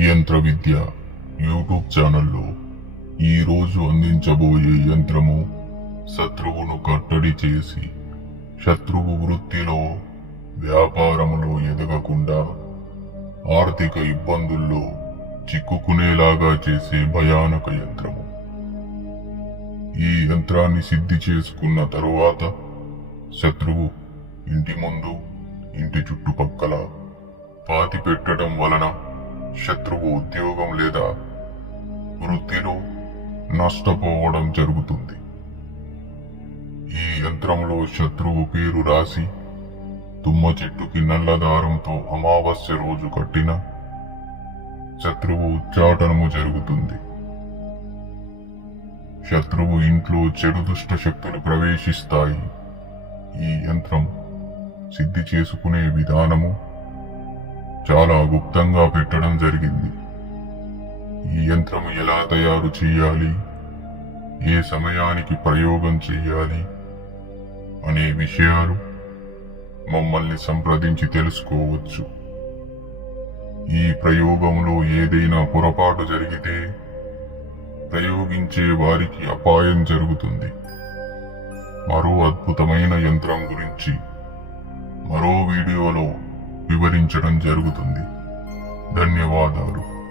యంత్ర విద్య యూట్యూబ్ ఛానల్లో ఈరోజు అందించబోయే యంత్రము శత్రువును కట్టడి చేసి శత్రువు వృత్తిలో వ్యాపారములో ఎదగకుండా ఆర్థిక ఇబ్బందుల్లో చిక్కుకునేలాగా చేసే భయానక యంత్రము. ఈ యంత్రాన్ని సిద్ధి చేసుకున్న తరువాత శత్రువు ఇంటి ముందు ఇంటి చుట్టుపక్కల పాతి పెట్టడం వలన శత్రువు ఉద్యోగం లేదా వృత్తిలో నష్టపోవడం జరుగుతుంది. ఈ యంత్రంలో శత్రువు పేరు రాసి తుమ్మ చెట్టుకి నల్ల దారంతో అమావాస్య రోజు కట్టిన శత్రువు ఉచ్చాటనము జరుగుతుంది. శత్రువు ఇంట్లో చెడు దుష్ట శక్తులు ప్రవేశిస్తాయి. ఈ యంత్రం సిద్ధి చేసుకునే విధానము చాలా గుప్తంగా పెట్టడం జరిగింది. ఈ యంత్రం ఎలా తయారు చేయాలి? ఏ సమయానికి ప్రయోగం చేయాలి? అనే విషయాలు మమ్మల్ని సంప్రదించి తెలుసుకోవచ్చు. ఈ ప్రయోగంలో ఏదైనా పొరపాటు జరిగితే ప్రయోగించే వారికి అపాయం జరుగుతుంది. మరో అద్భుతమైన యంత్రం గురించి మరో వీడియోలో వివరించడం జరుగుతుంది. ధన్యవాదాలు.